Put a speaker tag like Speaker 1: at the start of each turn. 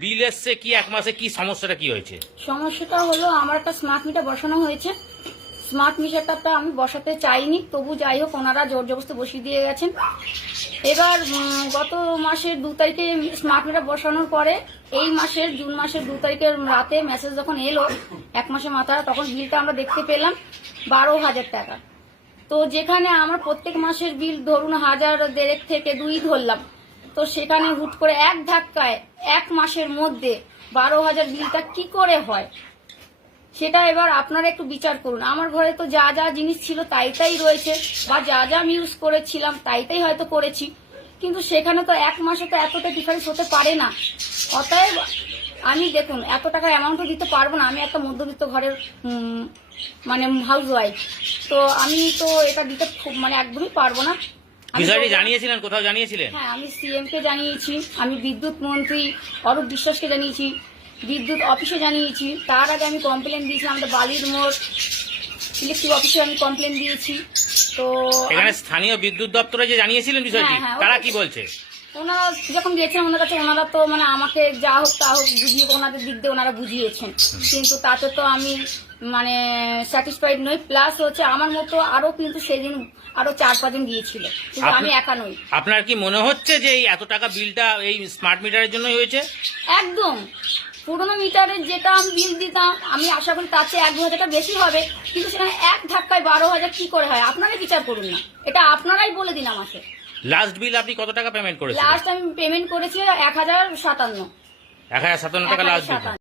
Speaker 1: বিল এসছে কি, এক মাসে কি, সমস্যাটা কি হয়েছে?
Speaker 2: সমস্যাটা হলো, আমার একটা স্মার্ট মিটার বসানো হয়েছে। স্মার্ট মিটারটা আমি বসাতে চাইনি, তবু যাই হোক, ওনারা জোর জবস্তি বসিয়ে দিয়ে গেছেন। এবার গত মাসের দু তারিখে স্মার্ট মিটার বসানোর পরে, এই মাসের, জুন মাসের দু তারিখের রাতে মেসেজ যখন এলো, এক মাসের মাথায় তখন বিলটা আমরা দেখতে পেলাম, বারো হাজার টাকা। তো যেখানে আমার প্রত্যেক মাসের বিল, ধরুন হাজার দেড়েক থেকে দুই ধরলাম তো সেখানে হুট করে এক ধাক্কায় এক মাসের মধ্যে বারো হাজার বিলটা কি করে হয়? সেটা এবার আপনারা একটু বিচার করুন। আমার ঘরে তো যা যা জিনিস ছিল তাই তাই রয়েছে বা যা যা আমি ইউজ করেছিলাম তাই তাই হয়তো করেছি। কিন্তু সেখানে তো এক মাসে তো এতটা ডিফারেন্স হতে পারে না। অতএব আমি দেখুন, এত টাকা অ্যামাউন্টও দিতে পারব না। আমি একটা মধ্যবিত্ত ঘরের মানে হাউস ওয়াইফ তো আমি তো এটা দিতে খুব মানে একদমই পারব না।
Speaker 1: বিষয়টি জানিয়েছিলেন কোথাও জানিয়েছিলেন?
Speaker 2: হ্যাঁ আমি সিএম কে জানিয়েছি আমি বিদ্যুৎ মন্ত্রী অরূপ বিশ্বাসকে জানিয়েছি বিদ্যুৎ অফিসে জানিয়েছি তার আগে আমি কমপ্লেন দিয়েছি আমাদের বালির মোড় ইলেকট্রিক অফিসে আমি কমপ্লেন দিয়েছি তো
Speaker 1: এখানে স্থানীয় বিদ্যুৎ দপ্তরে যে জানিয়েছিলেন বিষয়টি
Speaker 2: হ্যাঁ, হ্যাঁ,
Speaker 1: তারা কি বলছে?
Speaker 2: ওনারা যখন গিয়েছেন ওনার কাছে ওনারা তো মানে আমাকে যা হোক তা হোক বুঝিয়ে ওনাদের দিক দিয়ে ওনারা বুঝিয়েছেন। কিন্তু তাতে তো আমি মানে স্যাটিসফাইড নই। প্লাস হচ্ছে আমার মতো আরও কিন্তু সেদিন আরও চার পাঁচজন গিয়েছিল। কিন্তু আমি একা নই।
Speaker 1: আপনার কি মনে হচ্ছে যে এই এত টাকা বিলটা এই স্মার্ট মিটারের জন্যই হয়েছে?
Speaker 2: একদম। পুরোনো মিটারের যেটা আমি বিল দিতাম আমি আশা করি তার চেয়ে এক দু হাজার টাকা বেশি হবে। কিন্তু সেখানে এক ধাক্কায় বারো হাজার কি করে হয়? আপনারাই বিচার করুন না। এটা আপনারাই বলে দিন আমাকে।
Speaker 1: লাস্ট বিল আপনি কত টাকা পেমেন্ট করেছেন
Speaker 2: লাস্ট আমি পেমেন্ট করেছি এক হাজার সাতান্ন।
Speaker 1: এক হাজার সাতান্ন টাকা লাস্ট বিল